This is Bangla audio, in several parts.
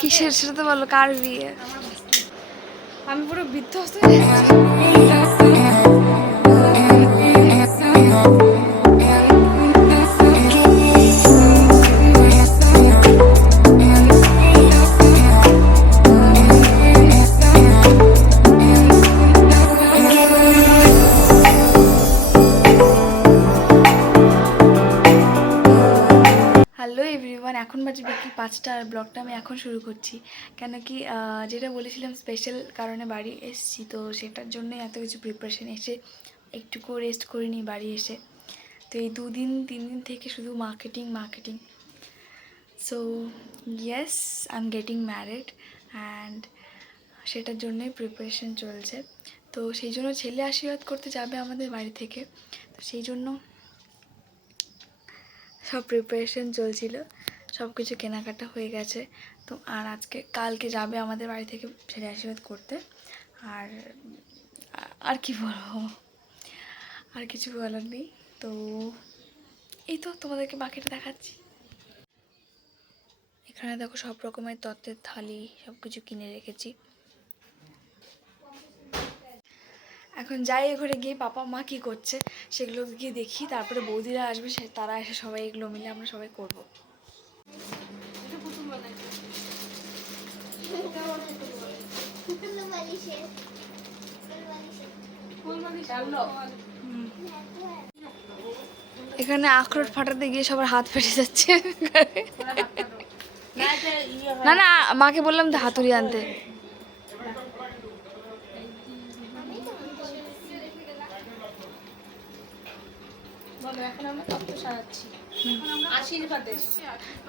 কিসের সেটা তো বলো, কার বিয়ে? আমি পুরো বিধ্বস্ত। হ্যালো এভরিওয়ান, এখন বাজে বিকেল 5টা আর ব্লগটা আমি এখন শুরু করছি। কেন কি যেটা বলেছিলাম স্পেশাল কারণে বাড়ি এসেছি, তো সেটার জন্যই এত কিছু প্রিপারেশন। এসে একটুকু রেস্ট করিনি বাড়ি এসে। তো এই 2-3 দিন থেকে শুধু marketing. So yes, I am getting married and সেটার জন্যই প্রিপারেশন চলছে। তো সেই জন্য ছেলে আশীর্বাদ করতে যাবে আমাদের বাড়ি থেকে, তো সেই জন্য সব প্রিপারেশন চলছিল, সব কিছু কেনাকাটা হয়ে গেছে। তো আর কালকে যাবে আমাদের বাড়ি থেকে ছেলে আশীর্বাদ করতে। আর আর কি বলবো, আর কিছু বলার নেই। তো এই তো তোমাদেরকে বাকিটা দেখাচ্ছি। এখানে দেখো সব রকমের তত্ত্বের থালি সব কিছু কিনে রেখেছি। এখন যাই ঘরে গিয়ে পাপা মা কী করছে সেগুলো গিয়ে দেখি, তারপরে বৌদিরা আসবে, তারা এসে সবাই এগুলো মিলে আমরা সবাই করবো। এখানে আখরোট ফাটাতে গিয়ে সবার হাত ফেটে যাচ্ছে। না না, মাকে বললাম তো হাতুড়ি আনতে।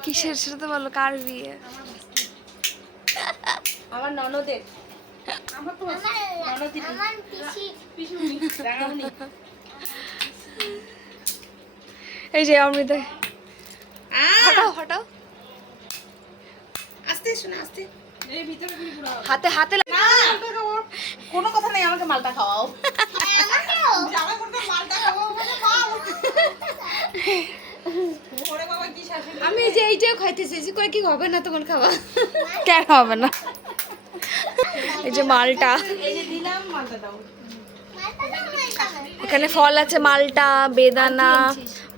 কিসের সেটা তো বলো, কার বিয়ে? আমার ননদের। এই যে অমৃতা, হটাও আস্তে শোনা, আস্তে। হাতে হাতে কোনো কথা নেই, আমাকে মালটা খাওয়াও। আমি যে এইটাও খাইতেছি, কয় কি হবে না তোমার খাওয়া? কেন হবে না? এই যে মালটা, এখানে ফল আছে, মালটা, বেদানা,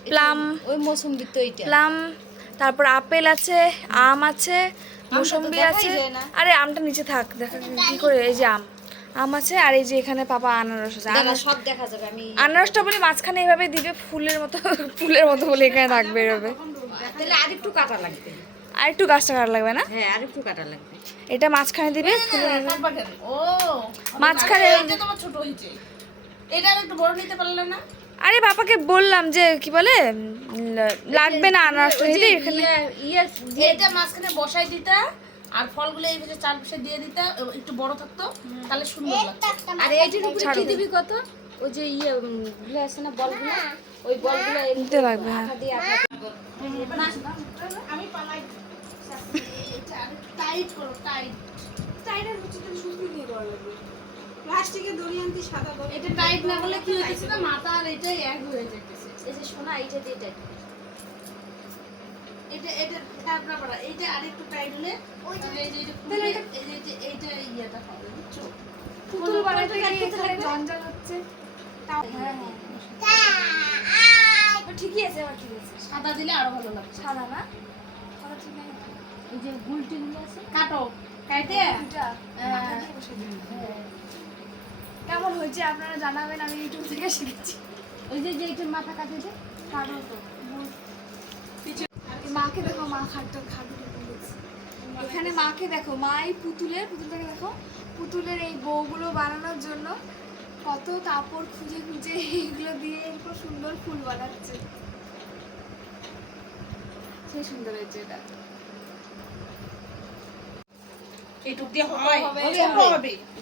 প্লাম, ওই মৌসুম্বি তো এইটা। প্লাম, তারপর আপেল আছে, আম আছে, মৌসম্বি আছে। আরে আমটা নিচে থাক, দেখা কি করে। এই যে আম আছে, আর এই যে এখানে পাপা আনারস আছে। সব দেখা যাবে। আমি আনারসটা বলে মাঝখানে এইভাবে দিবে, ফুলের মতো বলে এখানে থাকবে এভাবে। তাহলে আরেকটু কাটা লাগবে, আর একটু গাছটা কাটা লাগবে না? হ্যাঁ আরেকটু কাটা লাগবে। এটা মাঝখানে দিবে, ও মাঝখানে। এটা তোমার ছোট হইছে, এটা আরেকটু বড় নিতে পারলে না? আরে বাবাকে বললাম যে কি বলে লাগবে না আনারসটা দিতে, এখানে এটা মাঝখানে বসাই দিতা, আর ফলগুলো এই ভিতরে চারপাশে দিয়ে দিতা, একটু বড় থাকতো, তাহলে সুন্দর লাগতো। আর এইটার উপরে কি দিবি কত? ওই যে গুলো আছে না, বলগুলো, ওই বলগুলো নিতে লাগবে। হ্যাঁ, আঠা দিয়ে আঠা আমি পালাই টাইট করো, টাইটের হচ্ছে তো সুতি দিয়ে দেওয়া লাগবে। প্লাস্টিকের দড়ি আনতে সাদা দড়ি, এটা টাইট না করলে কি হইতেছে না, মাথা আর এটাই এক হয়ে যাইতেছে। এই যে সোনা, এইটা দিয়ে টাইট, এটা কাপড়া পড়া, এইটা আরেকটু টাইট হলে এই যে এটা খুলে, এই যে এইটা ইয়াটা হবে, বুঝছো? পুতুল বানাইতে গিয়ে এখানে জঞ্জাল হচ্ছে। হ্যাঁ ঠিকই আছে, আমার ঠিক আছে। সাদা দিলে আরো ভালো লাগছে। সাদা না, সাদা ঠিক নাই। এই যে গুলটিগুলো আছে, কাটো, কাটে কেমন হয়েছে আপনারা জানাবেন, আমি ইউটিউব থেকে শিখেছি। ওই যে এইটার মাথা কাটে যে কাটো তো মাকে দেখো, মা খাটটা এখানে মাকে দেখো, মা এই পুতুলটাকে দেখো, পুতুলের এই বউগুলো বানানোর জন্য কত কাপড় খুঁজে এইগুলো দিয়ে খুব সুন্দর ফুল বানাচ্ছে। সেই সুন্দর হয়েছে এটা।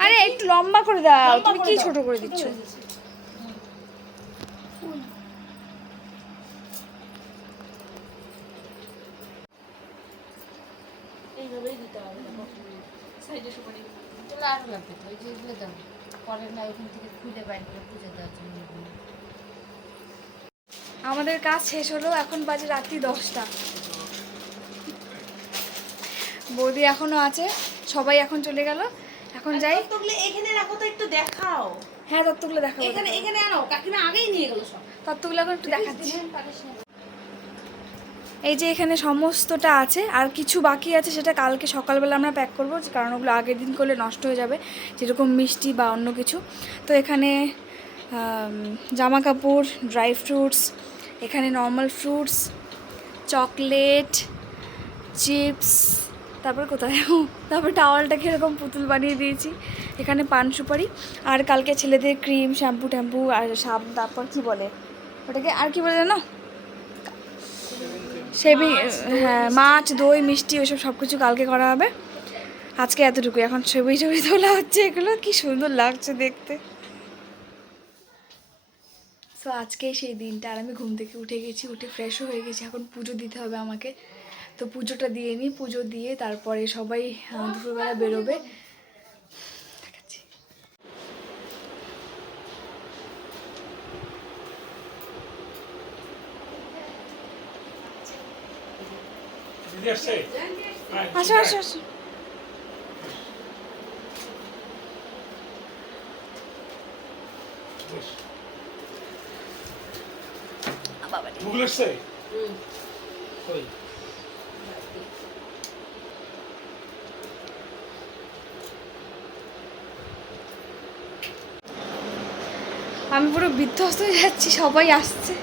আরে একটু লম্বা করে দাও, তুমি কি ছোট করে দিচ্ছ? এইভাবেই দিতে হবে। সাইডে সুপারি তুলে আরো লাগবে, ওই যে এগুলো দাও পরে না, ওখান থেকে খুলে বাইরে করে পুজো দেওয়ার জন্য। আমাদের কাজ শেষ হলো, এখন বাজে রাত্রি 10টা। বৌদি এখনো আছে, সবাই এখন চলে গেল। এখন যাই। তত্ত্বগুলো এখানে রাখো তো, একটু দেখাও। হ্যাঁ তত্ত্বগুলো দেখাবো। এখানে আনো, কাকিমা আগেই নিয়ে গেল সব। তত্ত্বগুলো এখন একটু দেখাচ্ছি। এই যে এখানে সমস্তটা আছে, আর কিছু বাকি আছে, সেটা কালকে সকালবেলা আমরা প্যাক করবো, কারণ ওগুলো আগের দিন করলে নষ্ট হয়ে যাবে, যেরকম মিষ্টি বা অন্য কিছু। তো এখানে জামা কাপড়, ড্রাই ফ্রুটস, এখানে নর্মাল ফ্রুটস, চকলেট, চিপস, তারপর কোথায় তারপর টাওয়ালটাকে এরকম পুতুল বানিয়ে দিয়েছি। এখানে পান সুপারি, আর কালকে ছেলেদের ক্রিম, শ্যাম্পু ট্যাম্পু আর তারপর কি বলে ওটাকে, আর কি বলে জানো, সেভিং, হ্যাঁ মাছ, দই, মিষ্টি, ওইসব সব কিছু কালকে করা হবে। আজকে এতটুকু। এখন ছবি তোলা হচ্ছে, এগুলো কি সুন্দর লাগছে দেখতে। সো আজকে সেই দিনটা, আর আমি ঘুম থেকে উঠে গেছি, উঠে ফ্রেশও হয়ে গেছি। এখন পুজো দিতে হবে আমাকে, তো পুজোটা দিয়ে নিই। পুজো দিয়ে তারপরে সবাই দুপুরবেলা বেরোবে। দেখাচ্ছি। আসো আসো আসো। Google say. Oi. আমি পুরো বিধ্বস্ত হয়ে যাচ্ছি, সবাই আসছে।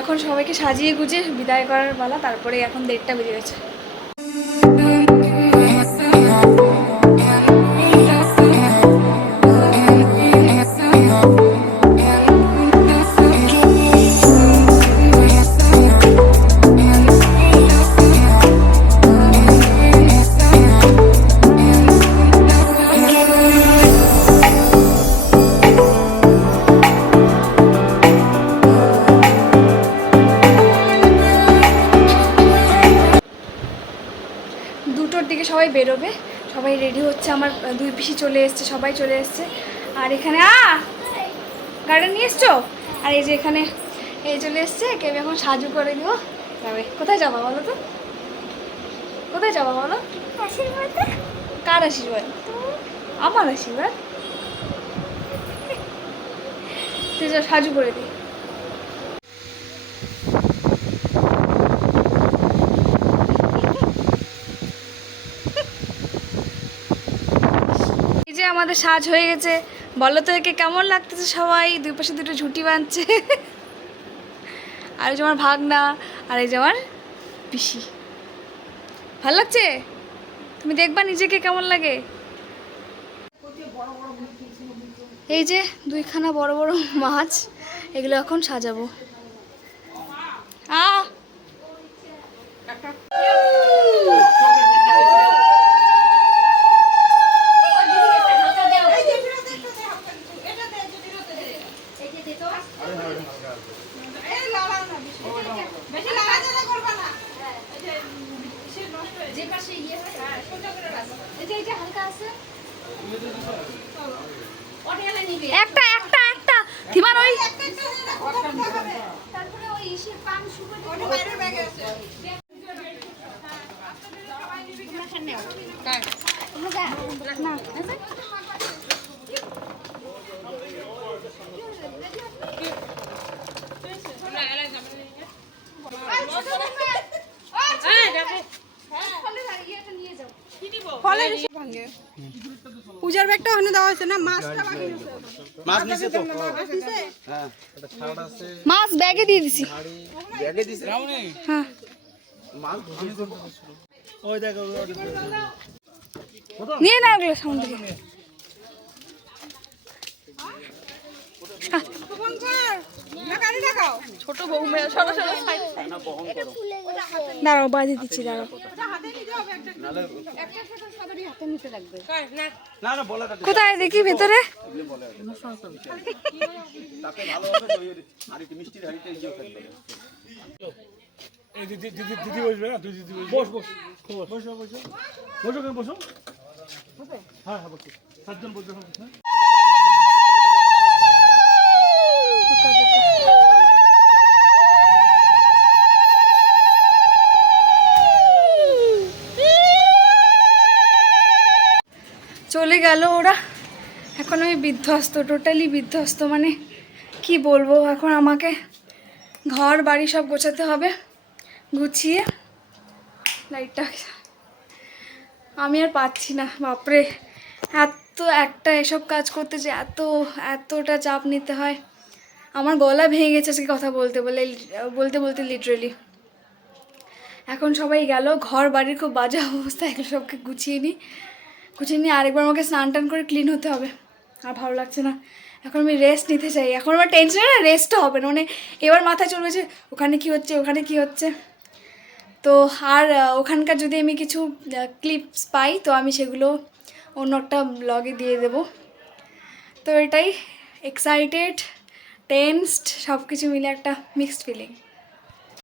এখন সবাইকে সাজিয়ে গুজিয়ে বিদায় করার পালা। তারপরে এখন 1:30টা বেজে গেছে। দুটোর দিকে সবাই বেরোবে, সবাই রেডি হচ্ছে। আমার 2 পিসি চলে এসছে, সবাই চলে এসছে। আর এখানে গার্ডেন নিয়ে এসছো। আর এই যে এখানে এই চলে এসছে, একে আমি এখন সাজু করে দিব। যাবে কোথায় যাবা বলো তো, কোথায় যাবা বলো? আশীর্বাদ। কার আশীর্বাদ? আমার আশীর্বাদ। তুই যা, সাজু করে দিই। এই যে আমাদের সাজ হয়ে গেছে। বলো তো একে কেমন লাগতেছে? সবাই 2 পাশে 2টো ঝুঁটি বাঁধছে। আর এই যে আমার ভাগনা, আর এই যে আমার পিসি। ভালো লাগছে? তুমি দেখবা নিজেকে কেমন লাগে। এই যে 2খানা বড় বড় মাছ, এগুলো এখন সাজাবো। একটা একটা একটা থিমান ওই তারপরে ওই ইসের পান সুপারি ওটা বাইরের ব্যাগে আছে। না পূজার ব্যাগটা ওখানে দেওয়া হয়েছে না, মাছটা বাকি আছে। মাছ নিছে তো। মাছ দিছে? হ্যাঁ, এটা ছাড় আছে। মাছ ব্যাগে দিয়ে দিছি। ব্যাগে দিছে। হ্যাঁ মাছ ধুয়ে তো। ওই দেখো। নিয়ে না ওগুলো সামনে থেকে। ছোট বউ মেয়ে সরাসরি দাঁড়াও, বাজি দিচ্ছি, দাঁড়াও। না না বলে দাও। কোথায় দেখি ভেতরে? তাতে ভালো হবে তো আর একটু মিষ্টি হাড়িতে ইয়ে করবে। এই দিদি দিদি দিদি বসবে না, দিদি দিদি বস বস বস বস বস বসো কেন বসো। হ্যাঁ হ্যাঁ বসো, 7 জন বসবে। গেল ওরা, এখন আমি বিধ্বস্ত, টোটালি বিধ্বস্ত, মানে কি বলবো। এখন আমাকে ঘর বাড়ি সব গোছাতে হবে, গুছিয়ে লাইটটা, আমি আর পাচ্ছি না বাপরে, একটা এসব কাজ করতে যে এতটা চাপ নিতে হয়। আমার গলা ভেঙে গেছে আজকে কথা বলতে বলতে লিটারেলি। এখন সবাই গেল, ঘর বাড়ির খুব বাজে অবস্থা, এগুলো সবকে গুছিয়ে নিই আরেকবার আমাকে স্নান টান করে ক্লিন হতে হবে। আর ভালো লাগছে না, এখন আমি রেস্ট নিতে চাই। এখন আমার টেনশন না, রেস্টও হবে না, মানে এবার মাথায় চলবে যে ওখানে কি হচ্ছে। তো আর ওখানকার যদি আমি কিছু ক্লিপস পাই তো আমি সেগুলো অন্য একটা ব্লগে দিয়ে দেবো। তো এটাই, এক্সাইটেড, টেনসড, সব কিছু মিলে একটা মিক্সড ফিলিং।